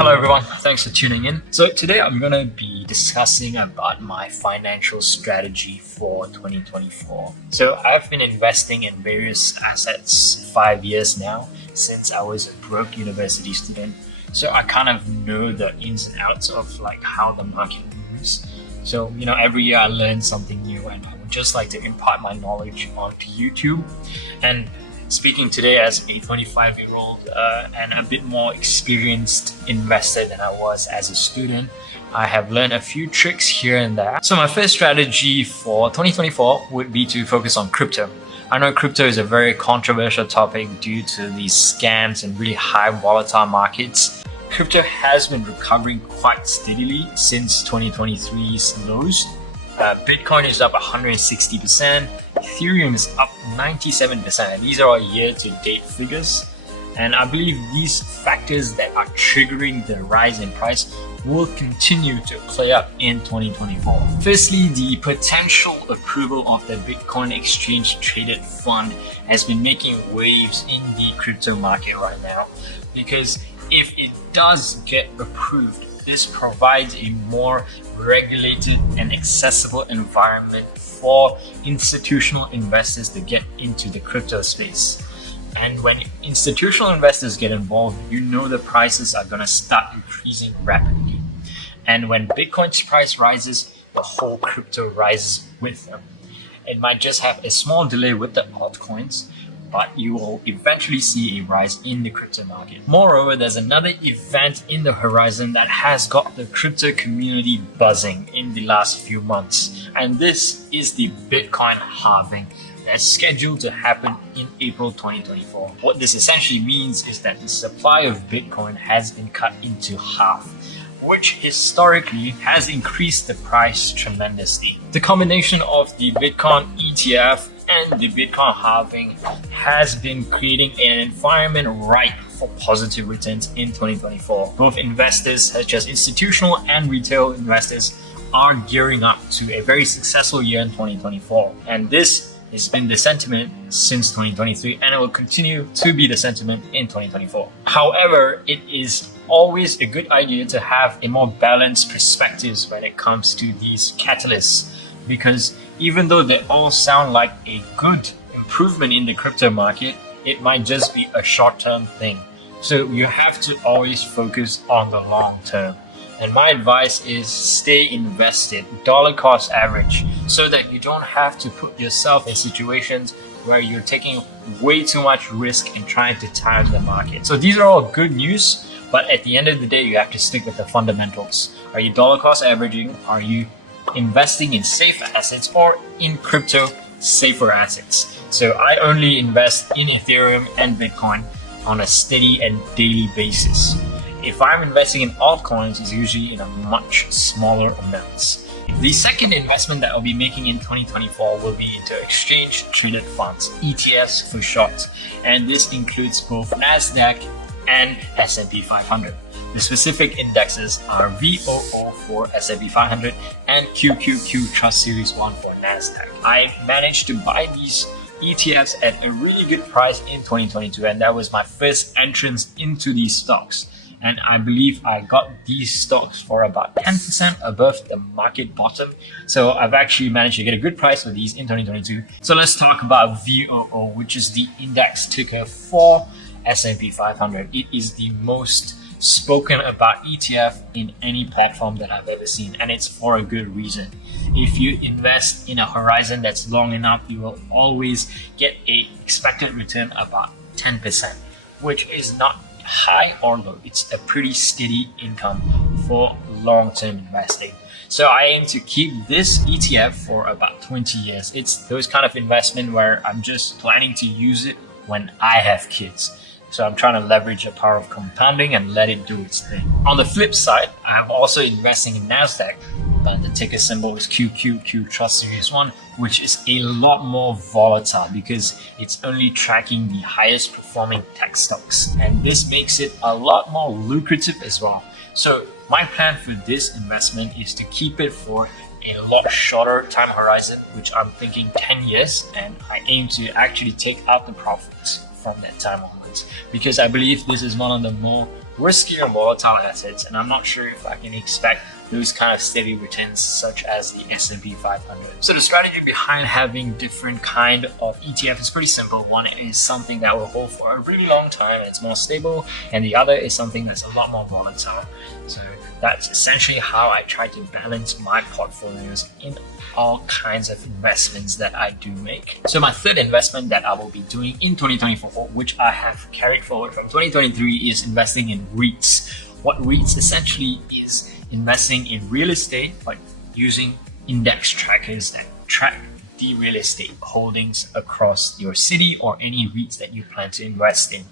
Hello everyone, thanks for tuning in. So today I'm going to be discussing about my financial strategy for 2024. So I've been investing in various assets 5 years now since I was a broke university student. So I kind of know the ins and outs of like how the market moves. So every year I learn something new and I would just like to impart my knowledge onto YouTube. And speaking today as a 25-year-old and a bit more experienced investor than I was as a student, I have learned a few tricks here and there. So my first strategy for 2024 would be to focus on crypto. I know crypto is a very controversial topic due to these scams and really high volatile markets. Crypto has been recovering quite steadily since 2023's lows. Bitcoin is up 160%, Ethereum is up 97%. These are all year-to-date figures. And I believe these factors that are triggering the rise in price will continue to play out in 2024. Firstly, the potential approval of the Bitcoin exchange traded fund has been making waves in the crypto market right now, because if it does get approved, this provides a more regulated and accessible environment for institutional investors to get into the crypto space. And when institutional investors get involved, the prices are going to start increasing rapidly. And when Bitcoin's price rises, the whole crypto rises with them. It might just have a small delay with the altcoins, but you will eventually see a rise in the crypto market. Moreover, there's another event in the horizon that has got the crypto community buzzing in the last few months. And this is the Bitcoin halving that's scheduled to happen in April 2024. What this essentially means is that the supply of Bitcoin has been cut into half, which historically has increased the price tremendously. The combination of the Bitcoin ETF and the Bitcoin halving has been creating an environment ripe for positive returns in 2024. Both investors, such as institutional and retail investors, are gearing up to a very successful year in 2024. And this has been the sentiment since 2023, and it will continue to be the sentiment in 2024. However, it is always a good idea to have a more balanced perspective when it comes to these catalysts, because even though they all sound like a good improvement in the crypto market, it might just be a short-term thing. So you have to always focus on the long term. And my advice is stay invested, dollar cost average, so that you don't have to put yourself in situations where you're taking way too much risk and trying to time the market. So these are all good news, but at the end of the day, you have to stick with the fundamentals. Are you dollar cost averaging? Are you investing in safe assets or in crypto safer assets? So I only invest in Ethereum and Bitcoin on a steady and daily basis. If I'm investing in altcoins, it's usually in a much smaller amounts. The second investment that I'll be making in 2024 will be into exchange traded funds, ETFs for short, and this includes both NASDAQ and S&P 500. The specific indexes are VOO for S&P 500 and QQQ Trust Series 1 for NASDAQ. I managed to buy these ETFs at a really good price in 2022, and that was my first entrance into these stocks. And I believe I got these stocks for about 10% above the market bottom. So I've actually managed to get a good price for these in 2022. So let's talk about VOO, which is the index ticker for S&P 500. It is the most spoken about ETF in any platform that I've ever seen, and it's for a good reason. If you invest in a horizon that's long enough, you will always get a expected return about 10%, which is not high or low. It's a pretty steady income for long-term investing. So I aim to keep this ETF for about 20 years. It's those kind of investment where I'm just planning to use it when I have kids. So I'm trying to leverage the power of compounding and let it do its thing. On the flip side, I'm also investing in NASDAQ. The ticker symbol is QQQ Trust Series 1, which is a lot more volatile because it's only tracking the highest performing tech stocks. And this makes it a lot more lucrative as well. So my plan for this investment is to keep it for a lot shorter time horizon, which I'm thinking 10 years, and I aim to actually take out the profits from that time onwards, because I believe this is one of the more riskier and volatile assets, and I'm not sure if I can expect those kind of steady returns such as the S&P 500. So the strategy behind having different kind of ETF is pretty simple. One is something that will hold for a really long time, it's more stable, and the other is something that's a lot more volatile. So that's essentially how I try to balance my portfolios in all kinds of investments that I do make. So my third investment that I will be doing in 2024, which I have carried forward from 2023, is investing in REITs. What REITs essentially is investing in real estate, but using index trackers that track the real estate holdings across your city or any REITs that you plan to invest in.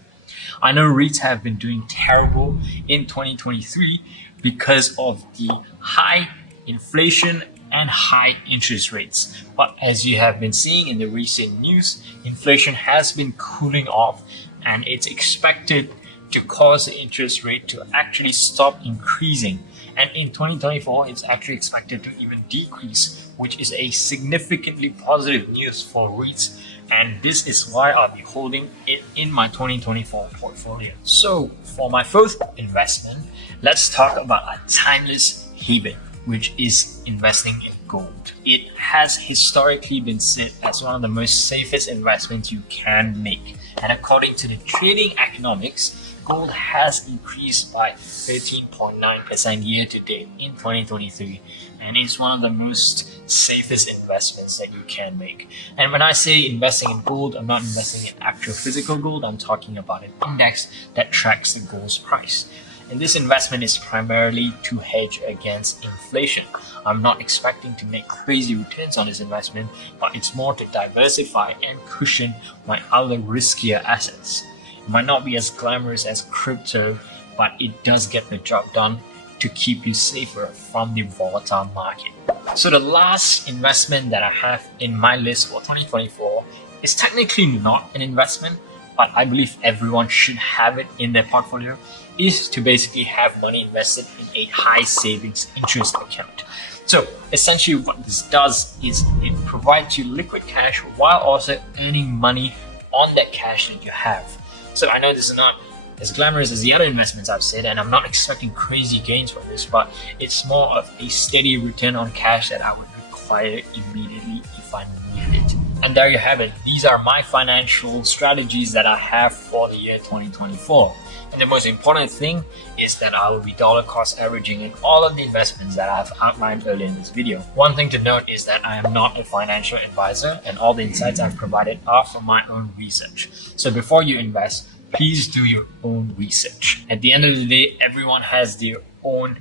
I know REITs have been doing terrible in 2023 because of the high inflation and high interest rates. But as you have been seeing in the recent news, inflation has been cooling off, and it's expected to cause the interest rate to actually stop increasing. And in 2024, it's actually expected to even decrease, which is a significantly positive news for REITs. And this is why I'll be holding it in my 2024 portfolio. So for my fourth investment, let's talk about a timeless haven, which is investing in gold. It has historically been seen as one of the most safest investments you can make. And according to the trading economics, gold has increased by 13.9% year to date in 2023, and is one of the most safest investments that you can make. And when I say investing in gold, I'm not investing in actual physical gold, I'm talking about an index that tracks the gold's price. And this investment is primarily to hedge against inflation. I'm not expecting to make crazy returns on this investment, but it's more to diversify and cushion my other riskier assets. It might not be as glamorous as crypto, but it does get the job done to keep you safer from the volatile market. So the last investment that I have in my list for 2024 is technically not an investment, but I believe everyone should have it in their portfolio, is to basically have money invested in a high savings interest account. So essentially what this does is it provides you liquid cash while also earning money on that cash that you have. So I know this is not as glamorous as the other investments I've said, and I'm not expecting crazy gains from this, but it's more of a steady return on cash that I would require immediately if I needed it. And there you have it. These are my financial strategies that I have for the year 2024. And the most important thing is that I will be dollar cost averaging in all of the investments that I have outlined earlier in this video. One thing to note is that I am not a financial advisor, and all the insights I've provided are from my own research. So before you invest, please do your own research. At the end of the day, everyone has their own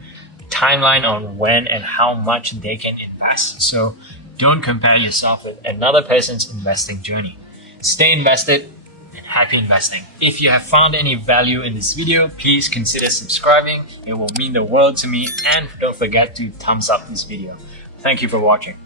timeline on when and how much they can invest. So don't compare yourself with another person's investing journey. Stay invested and happy investing. If you have found any value in this video, please consider subscribing. It will mean the world to me, and don't forget to thumbs up this video. Thank you for watching.